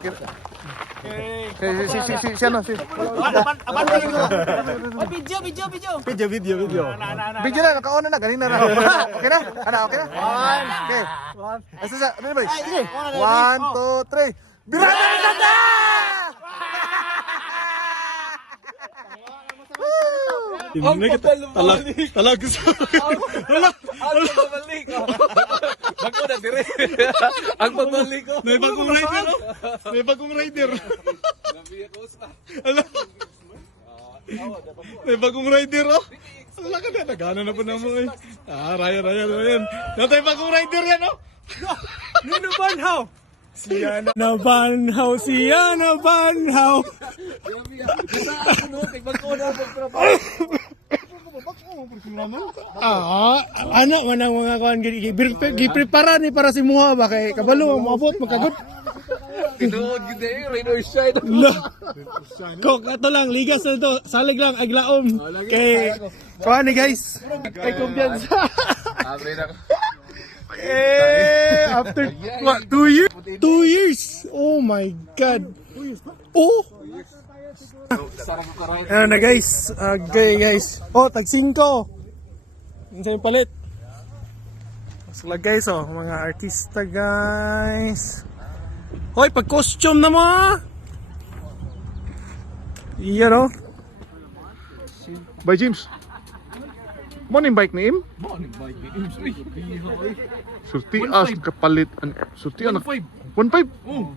Si ano si video na naka-on na ganina na. Okay na? Okay na? Okay. Asa sa ano ba? Sige. 1 2 3. Birada na! Talag sa wala. Ang pagbalik ko. Bako na dire. Ang pagbalik ko. May bagong rider, no? May bagong rider. Ala. May bagong rider, oh. Ala ka na, nagana na po na mo, eh. Ryan. Natay bagong rider yan, oh. Nino Banhaw. Siya na banhaw. Bako na pagtrabaho. Ano man ang mga kuan giprepara ni para si Muha ba kay kabalo ang maabot magkagot. Tinuod gid eh, Reno Shine. Kok ato lang ligas na ito, salig lang aglaom. Kay kuan ni guys. Kay kumpiyansa. Abre na. After what 2 years? 2 years. Oh my god. Oh. Ayan na guys. Okay guys. Oh, tag 5. Minsan yung palit. Sila guys, oh, mga artista guys. Hoy, pag costume na mo. Iyan, oh. By James. Morning bike ni Im. Morning bike ni Imsoy. Surti as kapalit. Surti ano? 1.5. Oh.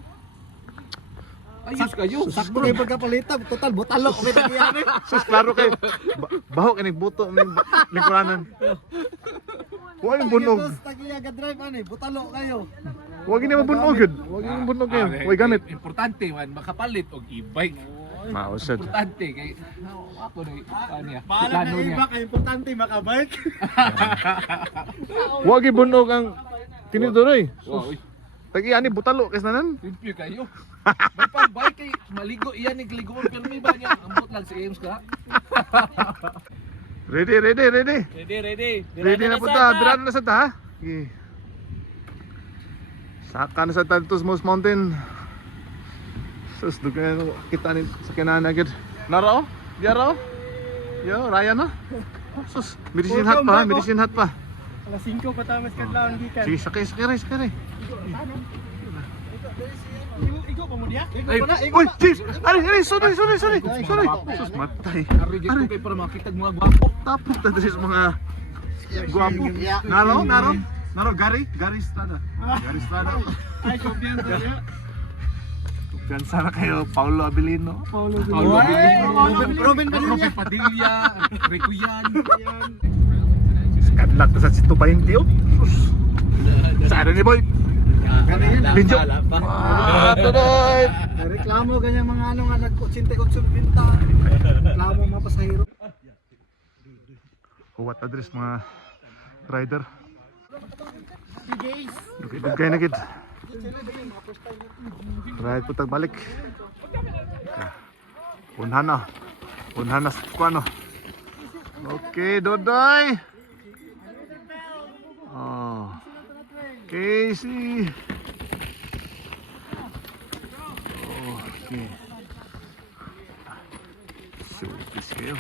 Ayos kayo. Sakto kayo pagkapalitan, total butalok kami nagyan eh. Sus klaro kay baho kay buto ning kuranan. Huwag yung bunog. Tagiyaga drive ani, butalok kayo. Huwag ini mabunog gud. Huwag ini bunog kayo. Huwag gamit. Importante man makapalit og e-bike. Mausad. Importante kay ako na niya. Paalam na iba kay importante makabike. Huwag ibunog ang tinidoroy. Wow. Tagi ani butalo kay nanan. Limpyo kayo. May pag-bike kay maligo iyan ni ligoon pero may ba niya ambot lang si Ames ka. Ready. Ready na po ta. Dira na sa ta. Sige. Saka na sa Tantos Moose Mountain. Sus, dugan kita ni sa kinana agad. Naro? Diaro? Yo, Ryan na. Sus, medicine hat pa. Alas 5 pa tamas kadlawon gikan. Sige, sakay. Igo pa mo diya? Uy, James! Ari, sorry. Sus, matay. Ari gyud ko kay para makita mga gwapo. Tapos na dito sa mga guwapo. Naro, Gary Estrada. Ay, kumpiyansa niya. Kumpiyansa na kayo, Paulo Abilino. Paulo Abilino. Robin Padilla, Ricuyan. Kadlak na sa Sito 20, oh. Sus. Saan ni boy? Binjo. Tuloy. Reklamo ganyan mga ano nga nag-80-80 reklamo mga pasahero. What address mga rider? Dugay na gid. Ride po tagbalik. Unhan na sa kuano. Okay, Dodoy. Oh. Casey. Okay. Showbiz kayo.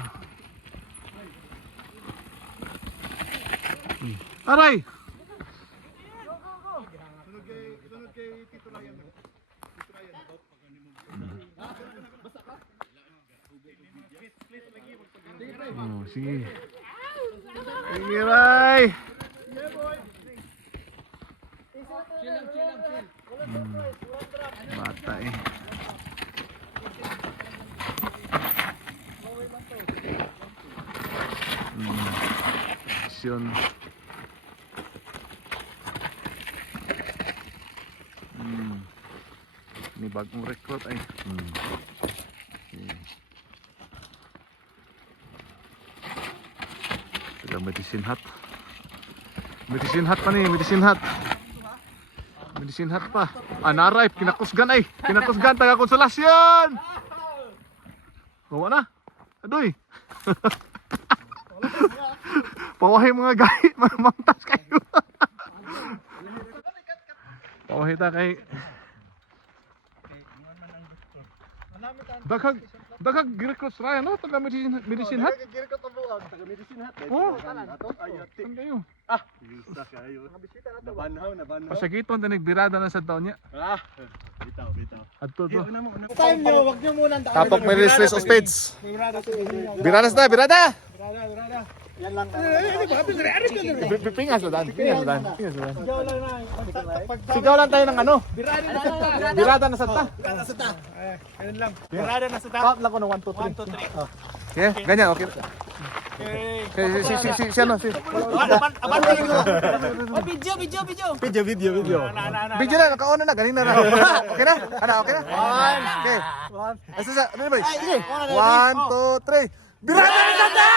Aray! Oh, sige. Sige, Ray! Bata eh. Aksyon. Ini bagong recruit ay. Okay. Sila medicine hat. Medicine hat pa ni, medicine hat. Medicine hat pa. Naray, kinakusgan ay. Kinakusgan, taga konsolasyon. Bawa na. Adoy. Pawahi mga gahi, mamangtas kayo. Pawahi ta kay Daghag gi-recruit sa no taga medicine hat. Gigil ko tabuan, taga medicine hat. Oh, Ayot. saan kayo? Bisa kayo. Bisita na to. Nabanhaw. Pasagiton tanig birada na sa taon niya. Bitaw. Adto to. Time nyo, wag nyo muna. Tapok may restress of spades. Birada sa birada. Yan lang. Pingas na dan. Sigaw lang tayo ng ano. Birada na sa ta. Ganun lang. Birada na sa ta. Count lang ko ng 1 2 3. Okay, ganyan okay. Si ano si. Video na nakauna na ganin na. Okay na? Ano okay na? Okay. Asa sa ano ba? Sige. 1 2 3. Birada na sa ta!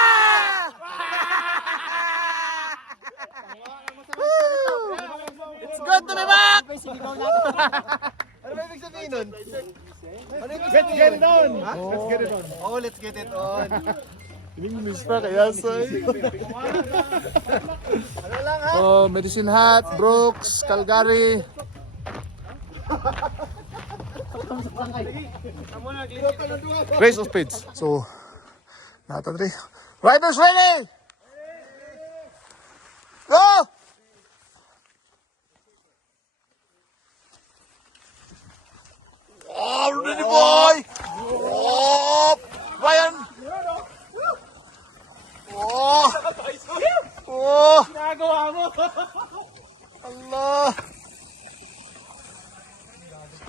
It's good to be back! Ano ba ibig sabihin nun? Let's get it on! Let's get it on. Oh, let's get it on. English pa kaya say. Ano lang ha? Oh, Medicine Hat, Brooks, Calgary. Race of Spades. So, natin rin. Riders ready! Go! Oh, ready boy! Oh, Ryan! Oh! Oh! Nagawa mo. Allah!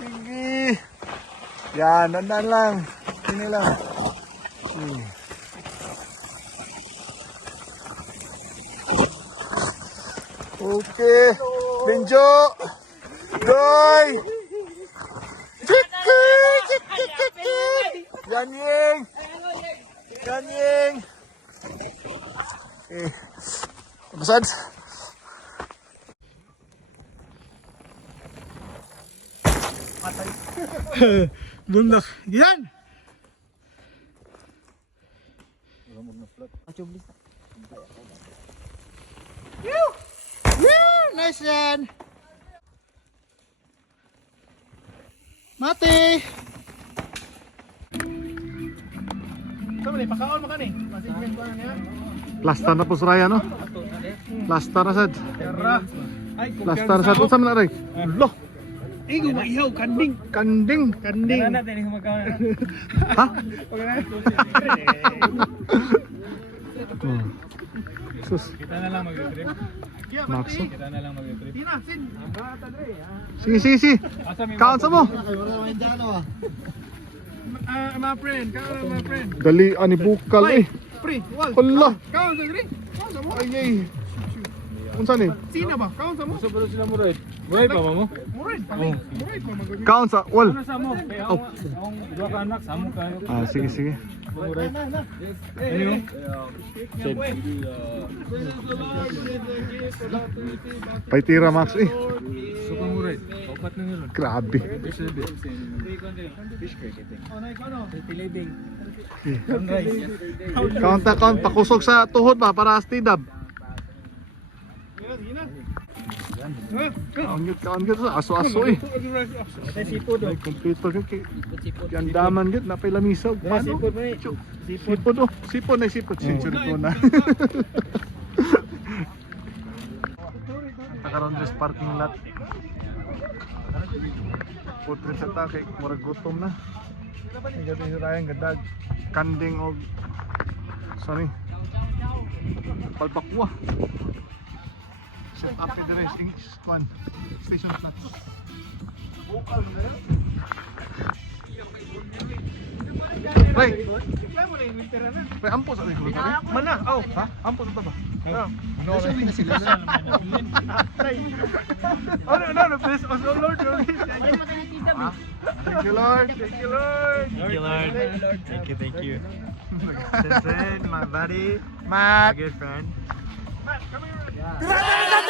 Sige! Yan, dandan lang. Sini lang. Okay. Benjo! Doy! Chiki! Chiki! Yanying! Yanying! Eh, Masad? Bundak. Yan. Nice yan. Mati. Sabi pakaon mo kani. Masigment ko niya. Plaster na po sa raya, no? Plaster na sad. Ay, Plaster na sad. Unsa man na ray? Lo! Igo mo ihaw kanding. Kanding! Kanding. Wala natin yung magkaon. Ha? Sus. Kita na lang mag-trip. Maxo. Kita na lang mag-trip. Sige, sige, sige. Count sa mo. My friend, kaon my friend. Dali, ani bukal eh. Pre, wal. Hala! Kaon sa gri. Kaon sa mo. Ay, ay. Unsa ni? Sina ba? Kaon sa mo. Sa pero sila murid. Buhay pa ba mo? Murid pa mi. Murid pa mag. Count sa wall. Ano sa mo? Kaya akong dua ka anak, sa mo kayo. Ah, sige, sige. Murid. Ano? Paitira Max eh. Suka murid. Opat na nila. Grabe. Count na count. Pakusog sa tuhod ba para astidab. Count gud sa aso-aso eh. Ay, kompleto gud kay gandaman gud napay lamisaw. Paano? Sipod oh. Sipod na sipod. Century ko na. Nakaroon dress parking lot. Putri sa ta kay murag gutom na. Ang gabi sa tayong gadag. Kanding og sorry. Palpakwa. Set up in the race English one. Station na. Ray! Ray, ampo sa likod ko. Mana? Oh. Ha? Ampo sa taba. No, na sila. Oh no, please. Oh Lord. Thank you Lord. Thank you Lord. Thank you, Lord. Thank you. Sinsen, my buddy, Matt. good friend. Matt, come here. Pirata na